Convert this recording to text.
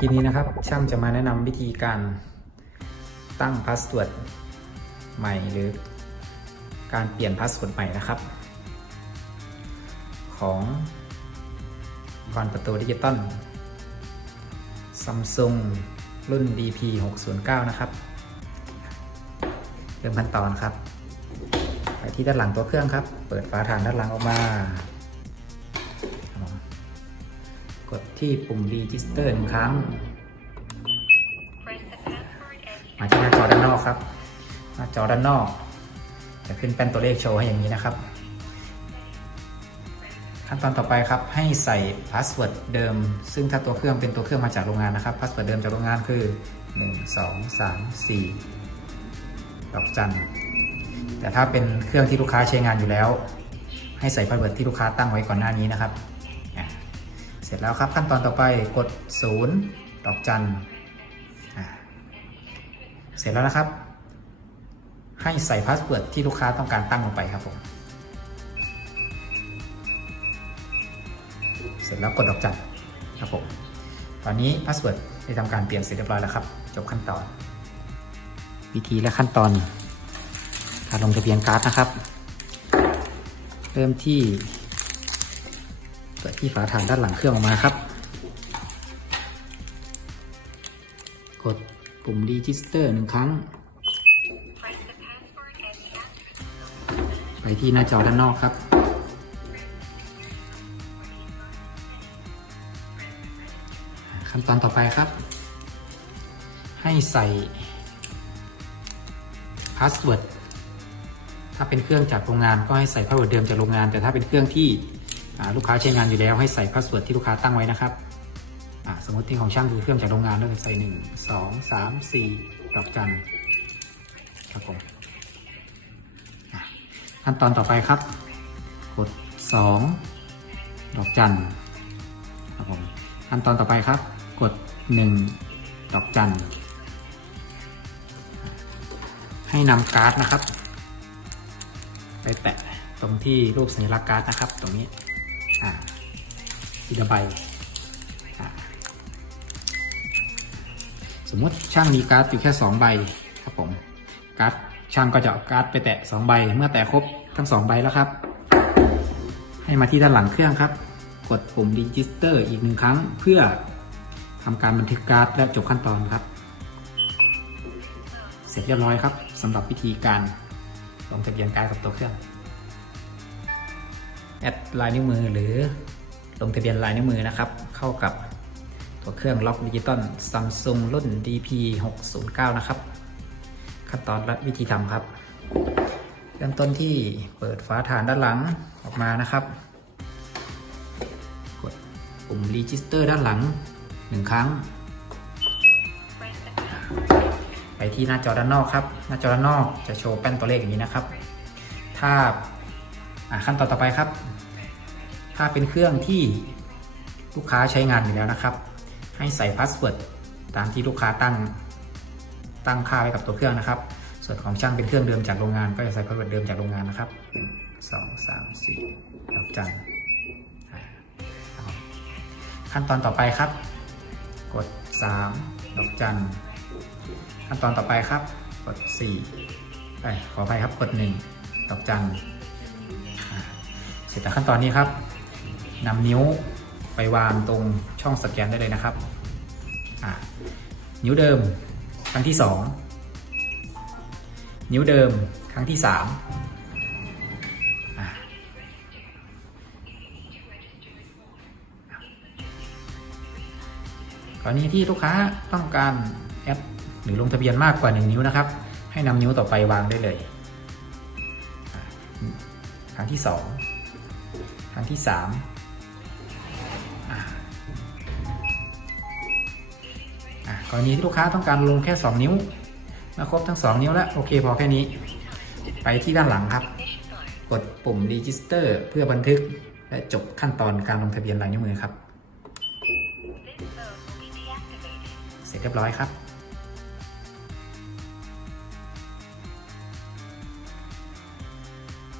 คลิปนี้นะครับ ช่างจะมาแนะนำวิธีการตั้งพาสเวิร์ดใหม่หรือการเปลี่ยนพาสเวิร์ดใหม่นะครับ ของบานประตูดิจิตอล Samsung รุ่น DP 609 นะครับ เริ่มขั้นตอนครับ ไปที่ด้านหลังตัวเครื่องครับ เปิดฝาถ่านด้านหลังออกมา กดที่ปุ่ม register หนึ่งครั้ง มาที่หน้าจอด้านนอกครับ หน้าจอด้านนอก จะขึ้นเป็นตัวเลขโชว์ให้อย่างนี้นะครับ ขั้นตอนต่อไปครับ ให้ใส่พาสเวิร์ดเดิม ซึ่งถ้าตัวเครื่องเป็นตัวเครื่องมาจากโรงงานนะครับ พาสเวิร์ดเดิมจากโรงงานคือ 1 2 3 4ดอกจัน แต่ถ้าเป็นเครื่องที่ลูกค้าใช้งานอยู่แล้ว ให้ใส่พาสเวิร์ดที่ลูกค้าตั้งไว้ก่อนหน้านี้นะครับ เสร็จแล้วครับขั้นตอนต่อไปกด 0 ดอกจันเสร็จแล้วนะครับ ให้ใส่พาสเวิร์ดที่ลูกค้าต้องการตั้งลงไปครับผมเสร็จแล้วกดดอกจันครับผมตอนนี้พาสเวิร์ดได้ทำการเปลี่ยนเสร็จเรียบร้อยแล้วครับ จบขั้นตอน วิธีและขั้นตอนการลงทะเบียนการ์ดนะครับ เริ่มที่ เปิดที่ฝาถ่านด้านหลังเครื่องออกมาครับ กดปุ่ม register หนึ่งครั้ง ไปที่หน้าจอด้านนอกครับ ขั้นตอนต่อไปครับ ให้ใส่พาสเวิร์ดถ้าเป็นเครื่องจากโรงงานก็ให้ใส่พาสเวิร์ดเดิมจากโรงงาน แต่ถ้าเป็นเครื่องที่ ลูกค้าใช้งานอยู่แล้วให้ใส่พาสเวิร์ดที่ลูกค้าตั้งไว้นะครับสมมติที่ของช่างคือเครื่องจากโรงงานก็ใส่หนึ่งสองสามสี่ดอกจันครับผมขั้นตอนต่อไปครับ กดสองดอกจันครับผมขั้นตอนต่อไปครับ กดหนึ่งดอกจันให้นำการ์ดนะครับ ไปแตะตรงที่รูปสัญลักษณ์การ์ดนะครับ ตรงนี้ อ่าทีละใบอ่าสมมติช่างมีการ์ดอยู่แค่2ใบครับผมการ์ดช่างก็จะเอาการ์ดไปแตะ2ใบ เมื่อแตะครบทั้ง2ใบแล้วครับ ให้มาที่ด้านหลังเครื่องครับ กดปุ่ม register อีกหนึ่งครั้งเพื่อทำการบันทึกการ์ดและจบขั้นตอนครับ เสร็จเรียบร้อยครับสำหรับวิธีการลงทะเบียนการ์ดกับตัวเครื่อง แอดลายนิ้วมือหรือลงทะเบียนลายนิ้วมือนะครับ เข้ากับตัวเครื่องล็อกดิจิตอล Samsung รุ่น DP 609 นะครับ ขั้นตอนและวิธีทำครับ เริ่มต้นที่เปิดฝาถ่านด้านหลังออกมานะครับ กดปุ่ม Register ด้านหลังหนึ่งครั้ง ไปที่หน้าจอด้านนอกครับ หน้าจอด้านนอกจะโชว์แป้นตัวเลขอย่างนี้นะครับ ถ้า ขั้นตอนต่อไปครับ ถ้าเป็นเครื่องที่ลูกค้าใช้งานอยู่แล้วนะครับ ให้ใส่พาสเวิร์ดตามที่ลูกค้าตั้งตั้งค่าไว้กับตัวเครื่องนะครับ ส่วนของช่างเป็นเครื่องเดิมจากโรงงาน ก็จะใส่พาสเวิร์ดเดิมจากโรงงานนะครับหนึ่งสองสามสี่ดอกจันอ่าครับผมขั้นตอนต่อไปครับ กด 3 ดอกจันขั้นตอนต่อไปครับ กด4เอ้ยขออภัยครับกด 1 ดอกจันอ่าเส ร็จจากขั้นตอนนี้ครับนำนิ้วไปวางตรงช่องสแกนได้เลยนะครับ นิ้วเดิมครั้งที่ 2 นิ้วเดิมครั้งที่3อ่ากรณีที่ลูกค้าต้องการแอดหรือลงทะเบียนมากกว่า 1 นิ้วนะครับ ให้นำนิ้วต่อไปวางได้เลย ครั้งที่ 2 ครั้งที่3อะอะกรณีที่ลูกค้าต้องการลงแค่ 2 นิ้วมาครบทั้ง 2 นิ้วแล้ว โอเคพอแค่นี้ ไปที่ด้านหลังครับ กดปุ่ม register เพื่อบันทึก และจบขั้นตอนการลงทะเบียนลายนิ้วมือครับ เสร็จเรียบร้อยครับ